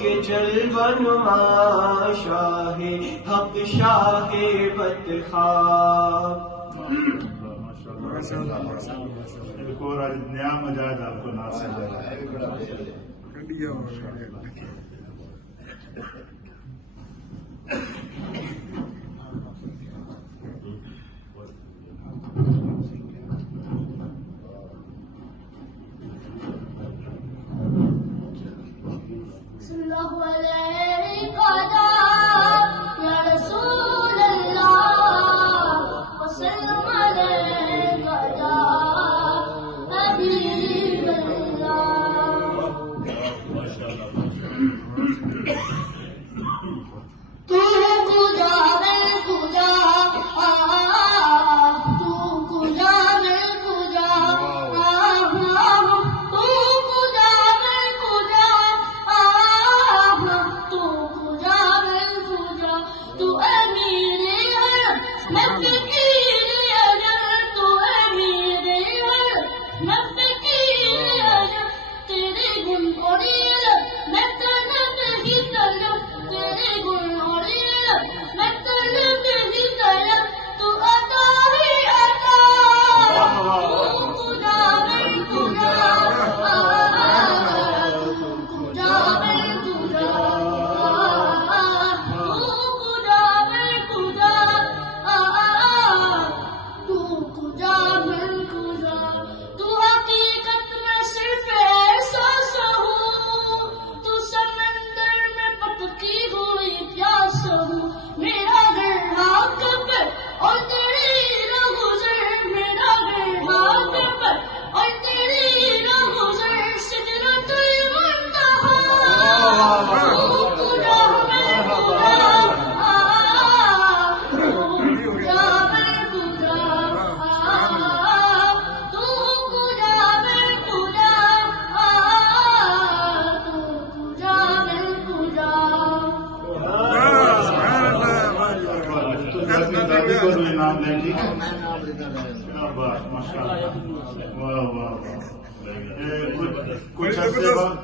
کے جلوہ نما شاہ حق شاہ بدخواہ. ایک اور آج نیا مجاہد آپ کو ناصر ہے.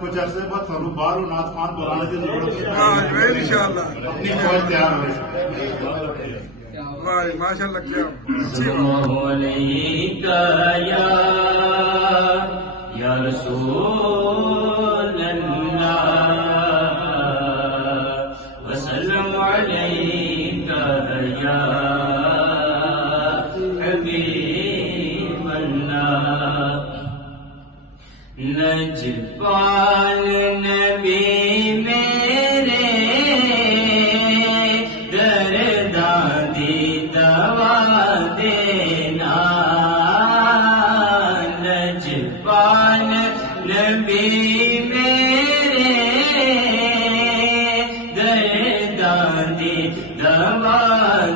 کچھ عرصے بعد فروخ بار اور نعت خوان بلانے کی ضرورت ہے انشاءاللہ. اپنی فوج تیار ہو. ماشاء اللہ. یا رسول اللہ وسلم علیک یا حبیب اللہ. نجبان نبی میرے درداں دی دوا دینا. نجبان نبی میرے درداں دی دوا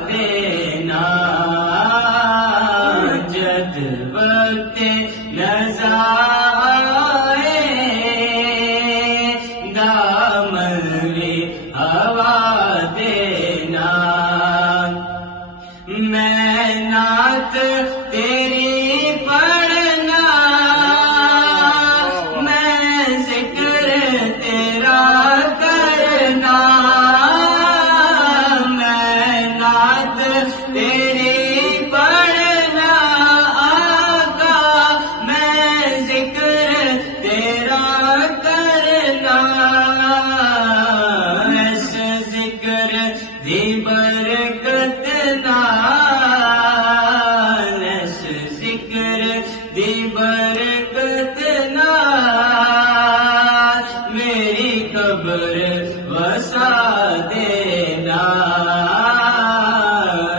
دینا. جد وقت نظر میں نعت تیری پڑھنا میں ذکر تیرا کرنا. میں نعت تیری پڑھنا آقا میں ذکر تیرا کرنا. اس ذکر دی برکت دی برکت میری قبر وسا دینا.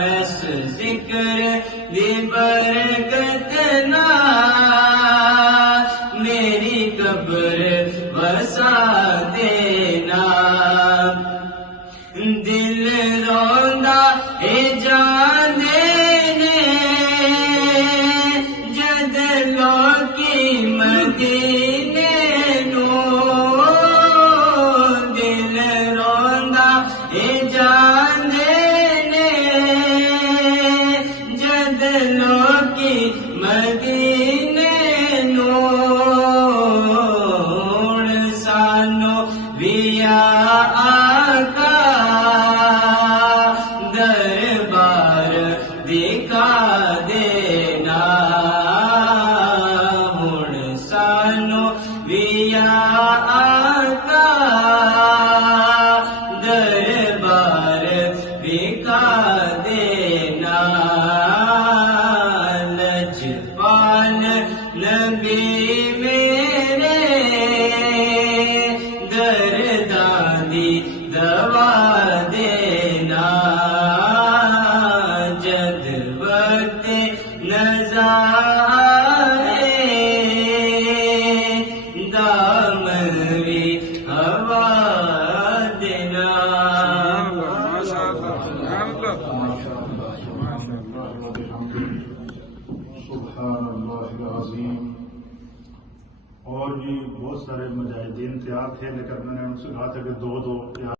اس ذکر دی برکت میری قبر وسا دینا. دل روندا اے جان مدینے نو. دل روندا یا آقا دربار دکھا دینا ہن سانو بھی یا آقا دربار دکھا دینا لجپال نبی میرے درداں دی دوا دینا جد وقت نظر آئے دامن بھی ہوا دینا سبحان اللہ العظیم. اور بھی بہت سارے مجاہدین تیار تھے لیکن میں نے ان سے کہا تھا کہ دو